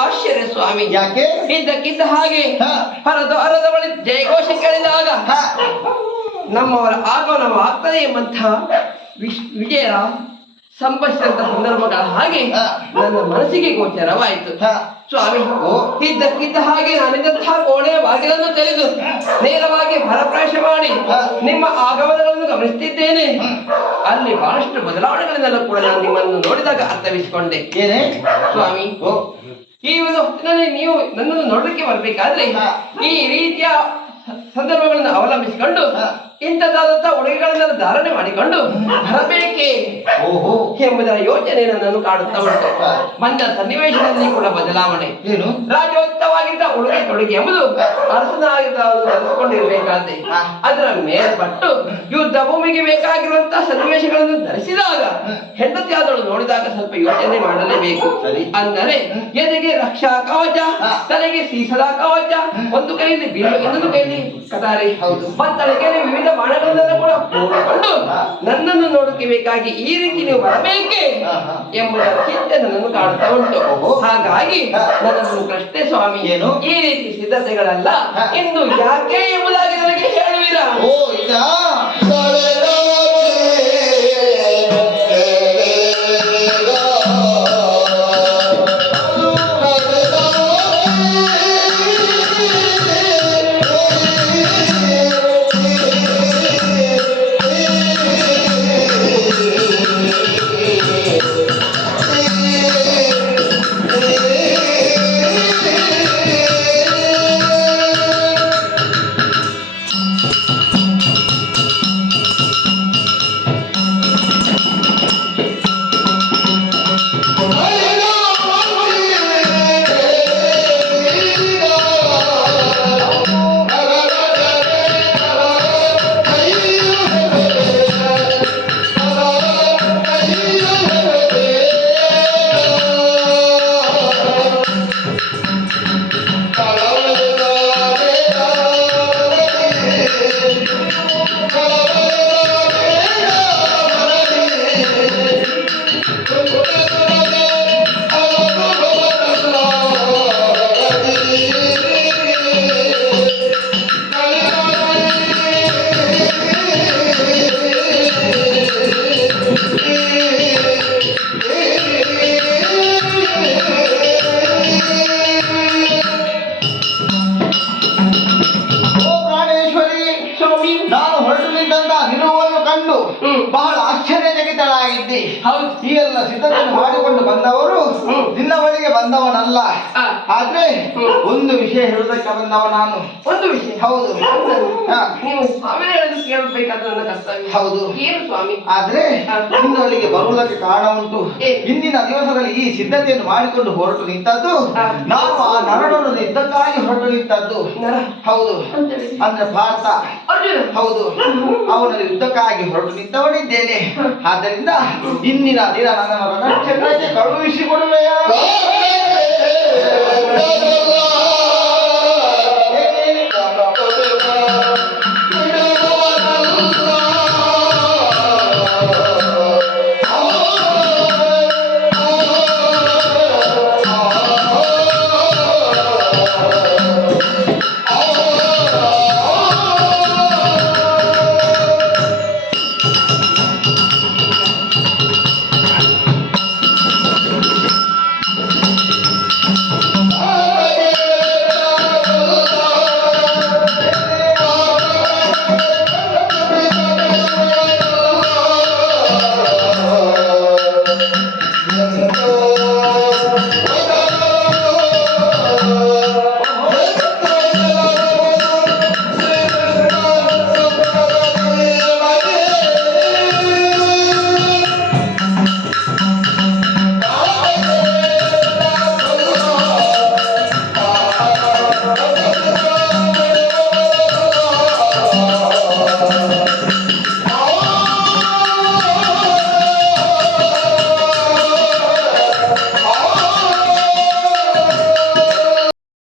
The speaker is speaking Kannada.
ಆಶ್ಚರ್ಯ ಸ್ವಾಮಿ. ಯಾಕೆ? ಇದ್ದಕ್ಕಿದ್ದ ಹಾಗೆ ಹರದ ಬಳಿ ಜಯಘೋಷ ಕೇಳಿದಾಗ ನಮ್ಮವರ ಆಗಮನವಾಗ್ತದೆ ಎಂಬಂತಹ ವಿಜಯ ಸಂಭವಿಸಿದಂತ ಸಂದರ್ಭಗಳ ಹಾಗೆ ನನ್ನ ಮನಸ್ಸಿಗೆ ಗೋಚರವಾಯಿತು ಸ್ವಾಮಿ. ಇದ್ದಕ್ಕಿದ್ದ ಹಾಗೆ ನಾನಿದ್ದಂತಹ ಕೋಣೆಯ ಬಾಗಿಲನ್ನು ತೆರೆದು ನೇರವಾಗಿ ಭರಪ್ರವೇಶ ಮಾಡಿ ನಿಮ್ಮ ಆಗಮನಗಳನ್ನು ಗಮನಿಸುತ್ತಿದ್ದೇನೆ. ಅಲ್ಲಿ ಬಹಳಷ್ಟು ಬದಲಾವಣೆಗಳನ್ನೆಲ್ಲ ಕೂಡ ನಾನು ನಿಮ್ಮನ್ನು ನೋಡಿದಾಗ ಅರ್ಥವಿಸಿಕೊಂಡೆ ಸ್ವಾಮಿ. ಈ ಒಂದು ಹೊತ್ತಿನಲ್ಲಿ ನೀವು ನನ್ನನ್ನು ನೋಡಲಿಕ್ಕೆ ಬರಬೇಕಾದ್ರೆ ಈ ರೀತಿಯ ಸಂದರ್ಭಗಳನ್ನು ಅವಲಂಬಿಸಿಕೊಂಡು ಇಂಥದ್ದಾದಂತಹ ಉಡುಗೆಗಳನ್ನೆಲ್ಲ ಧಾರಣೆ ಮಾಡಿಕೊಂಡು ಬರಬೇಕೆ ಎಂಬುದರ ಯೋಚನೆ ನನ್ನನ್ನು ಕಾಡುತ್ತಾ ಉಂಟು. ಮಂದ ಸನ್ನಿವೇಶದಲ್ಲಿ ಕೂಡ ಬದಲಾವಣೆ. ಏನು? ರಾಜೋಕ್ತವಾಗಿದ್ದ ಉಡುಗೆ ತೊಡುಗೆ ಎಂಬುದು ಅರಸನಾಗಿಕೊಂಡಿರಬೇಕಾದ್ರೆ ಅದರ ಮೇಲ್ಪಟ್ಟು ಯುದ್ಧ ಭೂಮಿಗೆ ಬೇಕಾಗಿರುವಂತಹ ಸನ್ನಿವೇಶಗಳನ್ನು ಧರಿಸಿದಾಗ ಹೆಂಡತಿಯಾದಳು ನೋಡಿದಾಗ ಸ್ವಲ್ಪ ಯೋಚನೆ ಮಾಡಲೇಬೇಕು. ಅಂದರೆ ಎದೆಗೆ ರಕ್ಷಾ ಕವಚ, ತಲೆಗೆ ಸೀಸದ ಕವಚ, ಒಂದು ಕೈಯಲ್ಲಿ ಬೀಳು, ಇನ್ನೊಂದು ಕೈಯಲ್ಲಿ ಕಟಾರಿ, ಮತ್ತಳಿಗೆ ವಿವಿಧ ಬಾಣಗಳನ್ನೆಲ್ಲ ಕೂಡ ಕೂಡಿಕೊಂಡು ನನ್ನನ್ನು ನೋಡಕ್ಕೆ ಬೇಕಾಗಿ ಈ ರೀತಿ ನೀವು ಬರಬೇಕೆ ಎಂಬುದರ ಚಿಂತೆ ನನ್ನನ್ನು ಕಾಡುತ್ತಾ ಉಂಟು. ಹಾಗಾಗಿ ನನ್ನನ್ನು ಪ್ರಶ್ನೆ ಸ್ವಾಮಿ, ಏನು ಈ ರೀತಿ ಸಿದ್ಧತೆಗಳಲ್ಲ ಇಂದು ಯಾಕೆ ಎಂಬುದಾಗಿ ನನಗೆ ಹೇಳುವಿರಾ? ಬಹಳ ಆಶ್ಚರ್ಯಚಕಿತಳಾಗಿದ್ದಿ. ಈ ಎಲ್ಲ ಸಿದ್ಧತೆಯನ್ನು ಮಾಡಿಕೊಂಡು ಬಂದವರು ನಿನ್ನ ಬಳಿಗೆ ಬಂದವನಲ್ಲ. ಆದ್ರೆ ಒಂದು ವಿಷಯ ಹೇಳುವುದಕ್ಕೆ ಬಂದವ ನಾನು. ಒಂದು ವಿಷಯ? ಹೌದು. ನೀವು ಸ್ವಾಮಿ ಕೇಳಬೇಕಾದ ನನ್ನ ಕರ್ತವ್ಯ. ಹೌದು. ಏನು ಸ್ವಾಮಿ? ಆದ್ರೆ ನಿನ್ನೊಳಗೆ ಬರುವುದಕ್ಕೆ ಕಾರಣ ಉಂಟು. ಇಂದಿನ ದಿವಸದಲ್ಲಿ ಈ ಸಿದ್ಧತೆಯನ್ನು ಮಾಡಿಕೊಂಡು ಹೊರಟು ನಿಂತದ್ದು ನಾವು ಆ ನರನನ್ನು ಯುದ್ಧಕ್ಕಾಗಿ ಹೊರಟು ನಿಂತದ್ದು. ಹೌದು. ಅಂದ್ರೆ ಭಾರತ. ಹೌದು. ಅವನ ಯುದ್ಧಕ್ಕಾಗಿ ಹೊರಟು ನಿಂತವನಿದ್ದೇನೆ. ಆದ್ದರಿಂದ ಇಂದಿನ ದಿನ ನನ್ನ ರಣಕ್ಷೇತ್ರಕ್ಕೆ ಕಳುಹಿಸಿಕೊಡುವೆಯಾ?